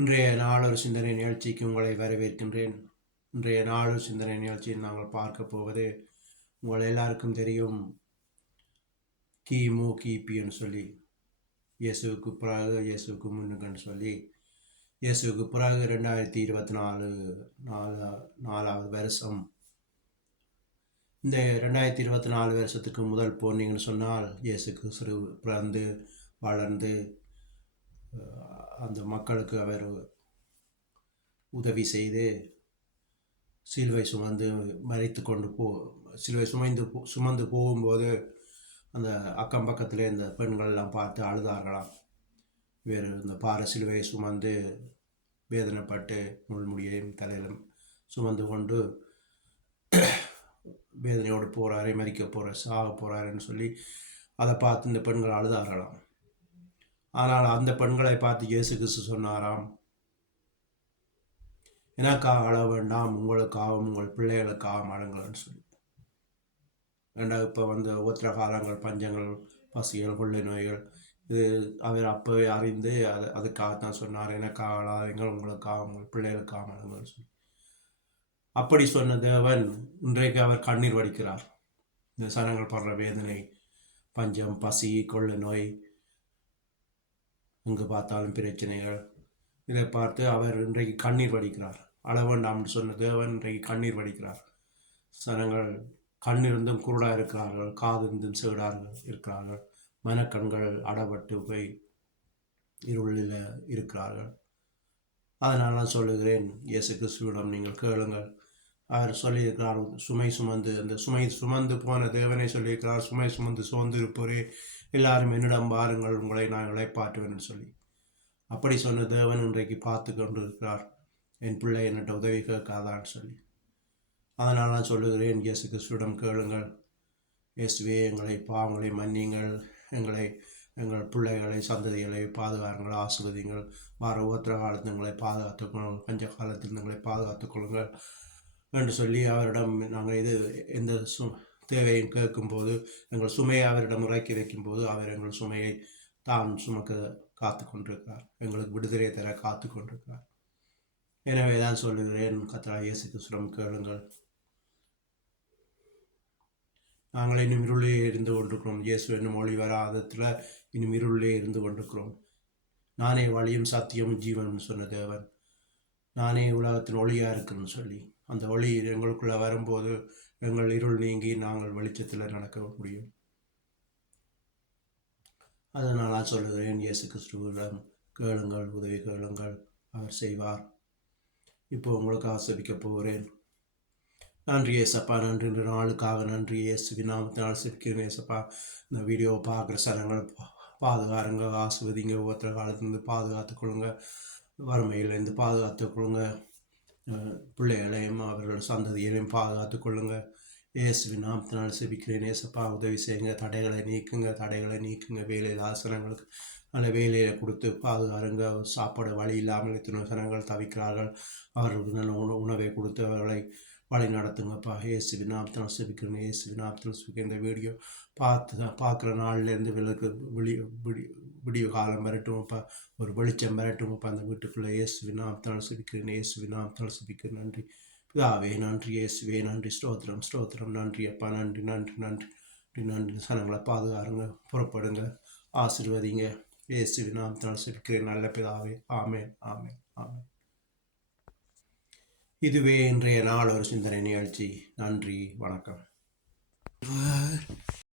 இன்றைய நாளொரு சிந்தனை நிகழ்ச்சிக்கு உங்களை வரவேற்கின்றேன். இன்றைய நாளொரு சிந்தனை நிகழ்ச்சியில் நாங்கள் பார்க்க போவது, உங்கள் எல்லாருக்கும் தெரியும், கிமு கிபின்னு சொல்லி இயேசுவுக்கு பிறகு இயேசுவுக்கு முன்னுக்குன்னு சொல்லி இயேசுவுக்கு பிறகு 2024 நாலாவது வருஷம். இந்த 2024 வருஷத்துக்கு முதல் போனீங்கன்னு சொன்னால், இயேசுக்கு சிறு பிறந்து வளர்ந்து அந்த மக்களுக்கு அவர் உதவி செய்து சிலுவை சுமந்து மறித்து கொண்டு சிலுவை சுமந்து போகும்போது அந்த அக்கம் பக்கத்திலே இந்த பெண்கள்லாம் பார்த்து அழுதார்களாம். இவர் இந்த பாறை சிலுவையை சுமந்து வேதனைப்பட்டு முள்முடியையும் தலையிலும் சுமந்து கொண்டு வேதனையோடு போகிறாரே, மறிக்க போகிறார், சாக போகிறாருன்னு சொல்லி அதை பார்த்து இந்த பெண்கள் அழுதார்களாம். ஆனால் அந்த பெண்களை பார்த்து இயேசு கிறிஸ்து சொன்னாராம், எனக்காக அழ வேண்டாம், உங்களுக்காகவும் உங்கள் பிள்ளைகளுக்காகவும் அழுங்கள்னு சொல்லி. இப்போ உத்திர காலங்கள், பஞ்சங்கள், பசிகள், கொள்ளை நோய்கள், இது அவர் அப்போவே அறிந்து அதுக்காகத்தான் சொன்னார், எனக்காக அழாதீங்கள், உங்களுக்காக உங்கள் பிள்ளைகளுக்காக அழுங்கள்னு சொல்லி. அப்படி சொன்ன தேவன் இன்றைக்கு அவர் கண்ணீர் வடிக்கிறார். இந்த சனங்கள் படுற வேதனை, பஞ்சம், பசி, கொள்ளை நோய், எங்கு பார்த்தாலும் பிரச்சனைகள், இதை பார்த்து அவர் இன்றைக்கு கண்ணீர் வடிக்கிறார். அழ வேண்டாம்னு சொன்ன தேவன் இன்றைக்கு கண்ணீர் வடிக்கிறார். சனங்கள் கண்ணிருந்தும் குருடாக இருக்கிறார்கள், காதிருந்தும் செவிடார்கள் இருக்கிறார்கள், மனக்கண்கள் அடப்பட்டு போய் இருளில் இருக்கிறார்கள். அதனால் நான் சொல்லுகிறேன், இயேசு கிறிஸ்துவிடம் நீங்கள் கேளுங்கள். அவர் சொல்லியிருக்கிறார், சுமை சுமந்து, அந்த சுமை சுமந்து போன தேவனை சொல்லியிருக்கிறார், சுமை சுமந்து சுமந்து இருப்போரே எல்லாரும் என்னிடம் பாருங்கள், உங்களை நான் இளைப்பாற்றுவேன் சொல்லி. அப்படி சொன்ன தேவன் இன்றைக்கு பார்த்து கொண்டு இருக்கிறார், என் பிள்ளை என்னட்ட உதவி கேட்காதான்னு சொல்லி. அதனால் நான் சொல்லுகிறேன், இயேசு கிறிஸ்துவிடம் கேளுங்கள். இயேசுவே, எங்களை பாவங்களை மன்னிங்கள், எங்கள் பிள்ளைகளை, சந்ததிகளை பாதுகாருங்கள், ஆசிர்வதிங்கள், வார உத்திர காலத்தில் எங்களை பாதுகாத்துக் கொள்ளுங்கள், பஞ்ச காலத்தில் எங்களை பாதுகாத்துக் கொள்ளுங்கள் என்று சொல்லி அவரிடம் நாங்கள் எந்த தேவையும் கேட்கும்போது, எங்கள் சுமையை அவரிடம் இறக்கி வைக்கும்போது அவர் எங்கள் சுமையை தான் சுமக்க காத்து கொண்டிருக்கிறார், எங்களுக்கு விடுதலை தர காத்து கொண்டிருக்கிறார். எனவே தான் சொல்லுகிறேன், கர்த்தராகிய இயேசு கிறிஸ்துவிடம் கேளுங்கள். நாங்கள் இன்னும் இருளே இருந்து கொண்டிருக்கிறோம். இயேசு என்னும் ஒளி வராதத்தில் இன்னும் இருளே இருந்து கொண்டிருக்கிறோம். நானே வழியும் சத்தியமும் ஜீவனும் சொன்ன தேவன், நானே உலகத்தின் ஒளியாக இருக்குன்னு சொல்லி, அந்த ஒளி எங்களுக்குள்ளே வரும்போது எங்கள் இருள் நீங்கி நாங்கள் வெளிச்சத்தில் நடக்க முடியும். அதனால் நான் சொல்லுகிறேன், இயேசு கிறிஸ்துவிடம் கேளுங்கள், உதவி கேளுங்கள், அவர் செய்வார். இப்போ உங்களுக்கு ஆசிரிக்க போகிறேன். நன்றி ஏசப்பா, நன்றி இந்த நாளுக்காக நன்றி. இயேசுவின் நாமத்தினால் சிரிக்கிறேன் ஏசப்பா. இந்த வீடியோவை பார்க்குற சனங்கள் பாதுகாருங்க, ஆசிர்வதிங்க, ஒவ்வொருத்தர காலத்துலேருந்து பாதுகாத்துக்கொள்ளுங்க, வறுமையிலேருந்து பாதுகாத்துக்கொள்ளுங்க, பிள்ளைகளையும் அவர்களோட சந்ததியையும் பாதுகாத்துக் கொள்ளுங்க. இயேசுவின் நாமத்தினால் செபிக்கிறேன் ஏசப்பா, உதவி செய்யுங்க, தடைகளை நீக்குங்க, வேலையில் ஆசனங்களுக்கு நல்ல வேலையை கொடுத்து பாதுகாருங்க. சாப்பாடு வழி இல்லாமல் எத்தனை சனங்கள் தவிக்கிறார்கள், அவர்களுக்கு நல்ல உணவை கொடுத்து அவர்களை வழி நடத்துங்கப்பா. இயேசுவின் நாமத்தினால் செபிக்கிறேன், இயேசுவின் நாமத்தினால் செபிக்கிறேன். இந்த வீடியோ பார்க்குற நாள்லேருந்து விடிய காலம் வரட்டும்ப்பா, ஒரு வெளிச்சம் வரட்டும்ப்பா அந்த வீட்டுக்குள்ளே. இயேசுவின் நாமத்தினால் செபிக்கிறேன், இயேசுவின் நாமத்தினால் செபிக்கிறேன். நன்றி பிதாவே, நன்றி இயேசுவே, நன்றி, ஸ்தோத்திரம், நன்றி அப்பா, நன்றி. சனங்களை பாதுகாருங்க, புறப்படுங்க, ஆசீர்வதிங்க. இயேசுவின் நாமத்தினால் செபிக்கிறேன் நல்ல பிதாவே, ஆமென். இதுவே இன்றைய நாள் ஒரு சிந்தனை நிகழ்ச்சி. நன்றி, வணக்கம்.